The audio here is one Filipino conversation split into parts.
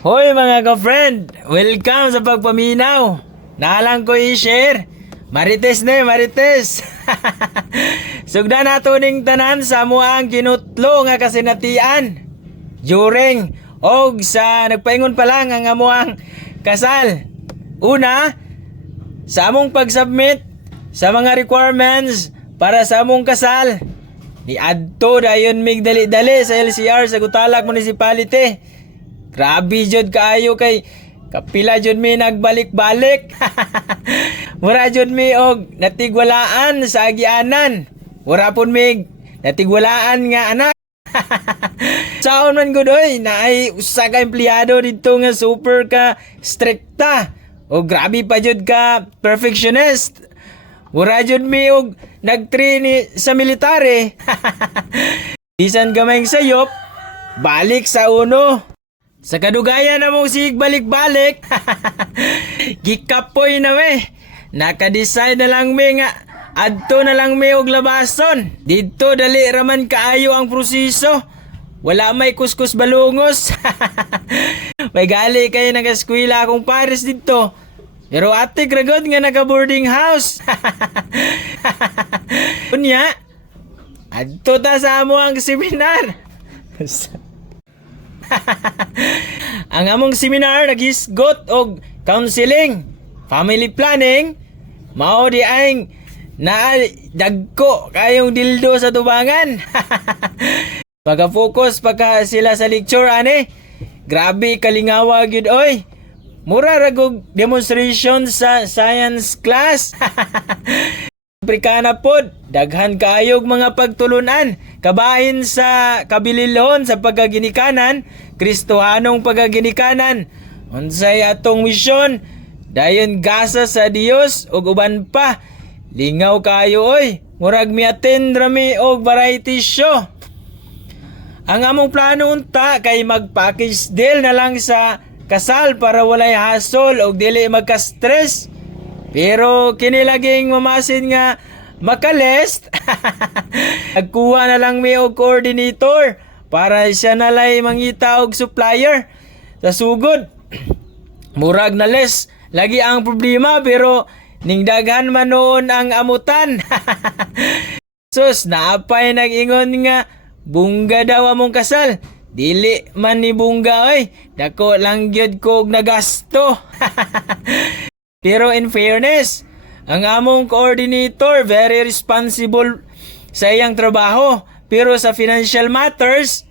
Hoy mga ka-friend, welcome sa pagpaminaw. Nalang ko i-share. Marites na Marites. Sugda nato ning tanan sa amuang kinutlo nga kasinatian. During og sa nagpaingon pa lang ang amuang kasal. Una, sa among pag-submit sa mga requirements para sa among kasal. Ni adto dayon mig dali-dali sa LCR sa Gutalak Municipality. Grabe jud kaayo kay kapila jud mi nagbalik-balik. Mura jud mi og natigwalaan sa agianan. Mura pun mi natigwalaan nga anak. Saon man gud oy na ay usa ka empleyado dito nga super ka strikta. O grabe pa jud ka perfectionist. Mura jud mi og nagtrain sa military. Bisan gamay sayop, balik sa uno. Sa kadugayan na mong sig balik-balik. Gikapoy na me. Naka-decide na lang me nga adto na lang me og labason. Dito dali raman kaayo ang proseso. Wala may kuskus balungos. May gali kayo nag-eskwela akong pares dito. Pero ate gragod nga naka-boarding house. Unya, adto ta sa amo ang seminar. Ang among seminar naghisgot og counseling, family planning, mao di ay na dagko kayong dildo sa tubangan. Pagka-focus pagka sila sa lecture ani. Grabe kalingawa gyud oy. Mura ragog demonstration sa science class. Aprikana pod, daghan kaayog mga pagtulunan, kabahin sa kabililhon sa pagaginikanan, Kristohanong pagaginikanan. Unsay atong misyon, dayon gasa sa Dios ug uban pa. Lingaw kayo oy, murag mi-attend rami og variety show. Ang among plano unta kay mag-package deal na lang sa kasal para walay hassle og dili magka-stress. Pero kini laging mamasin nga makalest. Nagkuha na lang mi og coordinator para siya nalay mangita og supplier sa sugod. Murag na less lagi ang problema pero ning daghan man noon ang amutan. Sus, naapay nag-ingon nga bungga daw among kasal. Dili man ni bungga oy, dako lang gyud ko og nagasto. Pero in fairness, ang among coordinator very responsible sa iyang trabaho. Pero sa financial matters,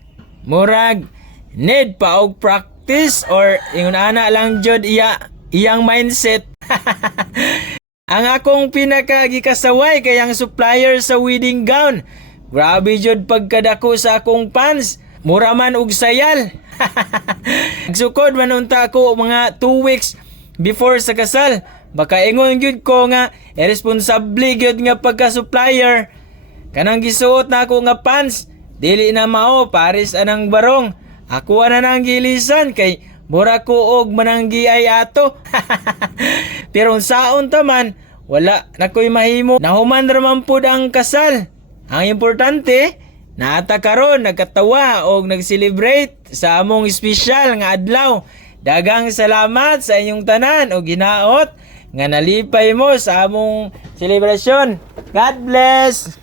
murag need pa og practice or ingon ana lang jud iyang mindset. Ang akong pinakagikasaway kay ang supplier sa wedding gown. Grabe jud pagkadako sa akong pants. Mura man og sayal. Nagsukod man unta ako mga 2 weeks before sa kasal. Baka ingon gyud ko nga irresponsible gyud nga pagka-supplier. Kanang gisuot na ako nga pants, dili na mao pares anang barong. Ako na nang gilisan kay mura ko og mananggi ay ato. Pero unsaon ta man, wala na ko'y mahimo. Nahuman raman pud ang kasal. Ang importante, naata karon nagkatawa og nag-celebrate sa among espesyal nga adlaw. Dagang salamat sa inyong tanan o ginaot nga nalipay mo sa among selebrasyon. God bless!